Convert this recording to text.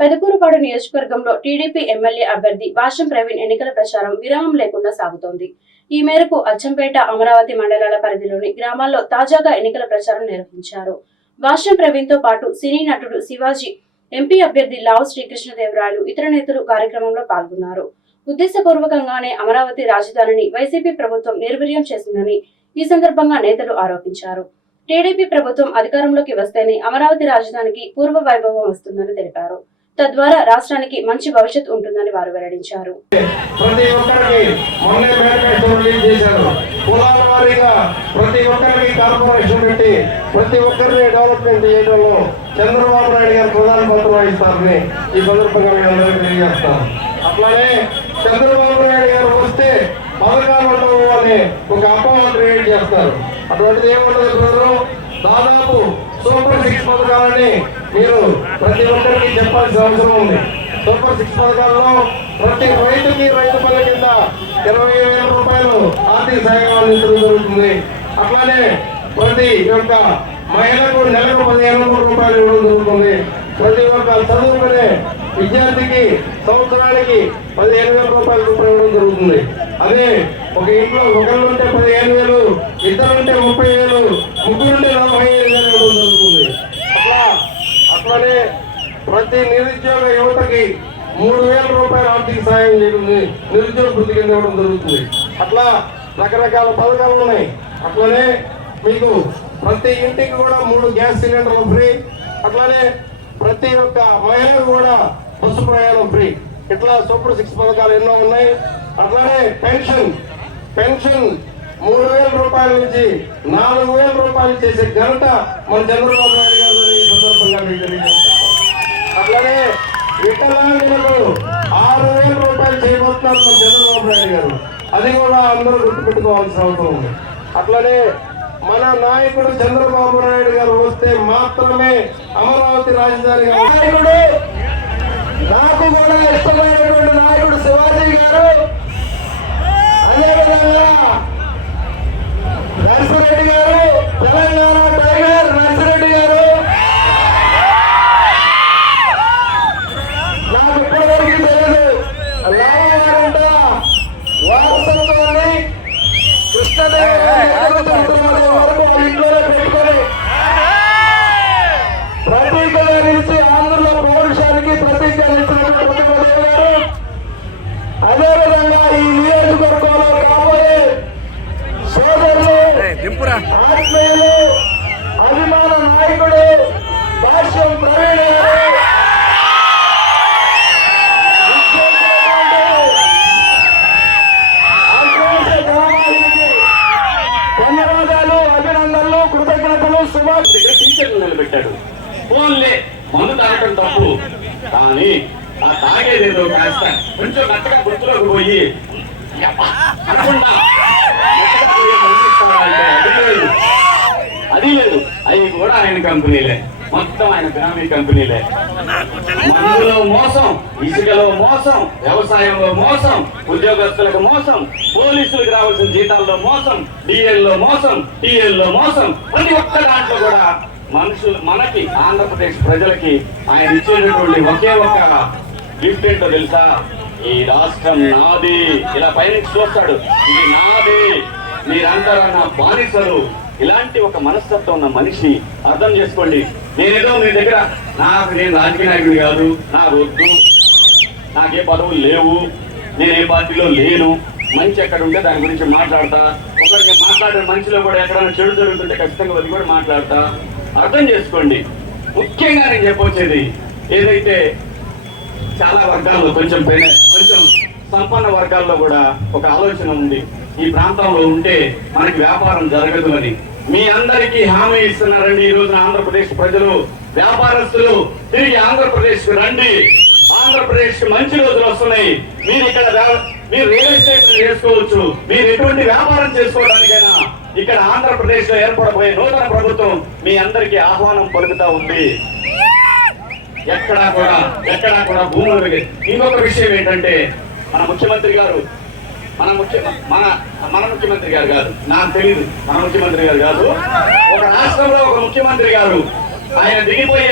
పెదకూరుపాడు నియోజకవర్గంలో TDP MLA అభ్యర్థి భాష్యం ప్రవీణ్ ఎన్నికల ప్రచారం విరామం లేకుండా సాగుతోంది. ఈ మేరకు అచ్చంపేట, అమరావతి మండలాల పరిధిలోని గ్రామాల్లో తాజాగా ఎన్నికల ప్రచారం నిర్వహించారు. భాష్యం ప్రవీణ్ తో పాటు సినీ నటుడు శివాజీ, ఎంపీ అభ్యర్థి లావు శ్రీకృష్ణదేవరాయలు, ఇతర నేతలు కార్యక్రమంలో పాల్గొన్నారు. ఉద్దేశపూర్వకంగానే అమరావతి రాజధానిని వైసీపీ ప్రభుత్వం నిర్వీర్యం చేసిందని ఈ సందర్భంగా నేతలు ఆరోపించారు. టీడీపీ ప్రభుత్వం అధికారంలోకి వస్తేనే అమరావతి రాజధానికి పూర్వ వైభవం వస్తుందని తెలిపారు. తద్వారా రాష్ట్రానికి మంచి భవిష్యత్ ఉంటుందని వారు వెల్లడించారు. ప్రతి ఒక్కరికి ప్రతి ఒక్కరికి కార్పొరేషన్ పెట్టి ప్రతి ఒక్కరిని డెవలప్మెంట్ చేయడంలో చంద్రబాబు నాయుడు గారు ప్రధాన పాత్ర వహిస్తారని ఈ సందర్భంగా మీ అందరికీ తెలియజేస్తాను. అట్లానే చంద్రబాబు నాయుడు గారు వస్తే పథకాలు ఉండవు అని ఒక అపోహ క్రియేట్ చేస్తారు. అటువంటిది ఏముండదు బ్రదరు. దాదాపు సూపర్ 6 పథకాలని మీరు ప్రతి ఒక్కరికి చెప్పాల్సిన అవసరం ఉంది. సూపర్ 6 పథకాల్లో ప్రతి రైతుకి రైతు పనుల కింద 20,000 రూపాయలు ఆర్థిక సాయం అందించడం జరుగుతుంది. అట్లానే ప్రతి ఒక్క మహిళకు నెలకు 15,000 రూపాయలు ఇవ్వడం జరుగుతుంది. ప్రతి ఒక్క చదువుకునే విద్యార్థికి సంవత్సరానికి 15,000 రూపాయలు ఇవ్వడం జరుగుతుంది. అదే ఒక ఇంట్లో ఒకరుంటే 15,000, ఇద్దరుంటే 30,000, ముగ్గురుంటే 45,000 ఇవ్వడం జరుగుతుంది. అట్లానే ప్రతి నిరుద్యోగ యువతకి 3,000 రూపాయలు ఆర్థిక సాయం చేస్తుంది, నిరుద్యోగ వృత్తి కింద ఇవ్వడం జరుగుతుంది. అట్లా రకరకాల పథకాలు ఉన్నాయి. అట్లానే మీకు ప్రతి ఇంటికి కూడా 3 గ్యాస్ సిలిండర్లు ఫ్రీ. అట్లానే ప్రతి ఒక్క మహిళకు కూడా బస్సు ప్రయాణం ఫ్రీ. ఇట్లా సూపర్ 6 పథకాలు ఎన్నో ఉన్నాయి. అట్లానే పెన్షన్ 3,000 రూపాయల నుంచి 4,000 రూపాయలు చేసే ఘనత మన చంద్రబాబు నాయుడు గారు ఈ సందర్భంగా మీకు తెలియజేస్తాం. అట్లానే వికలాంగులకు 6,000 రూపాయలు చేయబోతున్నారు మన చంద్రబాబు నాయుడు గారు. అది కూడా అందరూ గుర్తుపెట్టుకోవాల్సిన అవసరం ఉంది. అట్లానే మన నాయకుడు చంద్రబాబు నాయుడు గారు వస్తే మాత్రమే అమరావతి రాజధాని. నాయకుడు నాకు కూడా ఇష్టమైనటువంటి నాయకుడు శివాజీ గారు, అదేవిధంగా నర్సిరెడ్డి గారు, తెలంగాణ టైగర్ నర్సిరెడ్డి గారు. నాకు ఇప్పటివరకు తెలియదు లావారంట వారసత్వాన్ని కృష్ణదేవరాయలు వరకు ఇంట్లోనే పెట్టుకొని ప్రతీకగా నిలిచి ఆంధ్రలో పౌరుషానికి ప్రతీకగా నిలిచినటువంటి గారు, అదేవిధంగా ఈ నియోజకవర్గంలో కాబోయే సోదరులు, ఆత్మీయులు, అభిమాన నాయకుడు భాష్యం ప్రవీణ్ గారు, ధన్యవాదాలు, అభినందనలు, కృతజ్ఞతలు. సుభాష్ టీచర్లు నిలబెట్టాడు. ఫోన్లే మందు తాగటం తప్పు, కానీ ఆ తాగేదేదో కాస్త కొంచెం నచ్చగా గుర్తులోకి పోయి అనకుండా అది లేదు. అవి కూడా ఆయన కంపెనీలే, మొత్తం ఆయన బినామీ కంపెనీలే. మందులో మోసం, ఇసుకలో మోసం, వ్యవసాయంలో మోసం, ఉద్యోగస్తులకు మోసం, పోలీసులకు రావాల్సిన జీతాల్లో మోసం, డిఎల్లో మోసం, టీఎల్లో మోసం, ప్రతి ఒక్క దాంట్లో కూడా మనుషులు మనకి ఆంధ్రప్రదేశ్ ప్రజలకి ఆయన ఇచ్చేటటువంటి ఒకే ఒక్క గిఫ్ట్ ఏంటో తెలుసా? ఈ రాష్ట్రం నాది. ఇలా పైనుంచి చూస్తాడు, ఇది నాది, మీరందరూ నా బానిసలు. ఇలాంటి ఒక మనస్తత్వం ఉన్న మనిషి అర్థం చేసుకోండి. నేనేదో మీ దగ్గర నేను రాజకీయ నాయకుడు కాదు, నాకు వద్దు, నాకే పదవులు లేవు, నేను ఏ పార్టీలో లేను, మంచి ఎక్కడ ఉంటే దాని గురించి మాట్లాడతా, ఒకరికి మాట్లాడే మనిషిలో కూడా ఎక్కడైనా చెడు జరుగుతుంటే ఖచ్చితంగా అది కూడా మాట్లాడతా. అర్థం చేసుకోండి. ముఖ్యంగా నేను చెప్పొచ్చేది ఏదైతే చాలా వర్గాల్లో కొంచెం సంపన్న వర్గాల్లో కూడా ఒక ఆలోచన ఉంది, ఈ ప్రాంతంలో ఉంటే మనకి వ్యాపారం జరగదు అని. మీ అందరికీ హామీ ఇస్తున్నారండి ఈ రోజున ఆంధ్రప్రదేశ్ ప్రజలు, వ్యాపారస్తులు తిరిగి ఆంధ్రప్రదేశ్ కు రండి. ఆంధ్రప్రదేశ్ కి మంచి రోజులు వస్తున్నాయి. మీరు ఇక్కడ మీరు రియల్ ఎస్టేట్ చేసుకోవచ్చు, మీరు ఎటువంటి వ్యాపారం చేసుకోవడానికైనా ఇక్కడ ఆంధ్రప్రదేశ్ లో ఏర్పడబోయే నూతన ప్రభుత్వం మీ అందరికీ ఆహ్వానం పలుకుతా ఉంది. ఎక్కడా కూడా భూములు. ఇంకొక విషయం ఏంటంటే మన ముఖ్యమంత్రి గారు కాదు, నాకు తెలియదు, మన ముఖ్యమంత్రి గారు కాదు, ఒక రాష్ట్రంలో ఒక ముఖ్యమంత్రి గారు ఆయన దిగిపోయే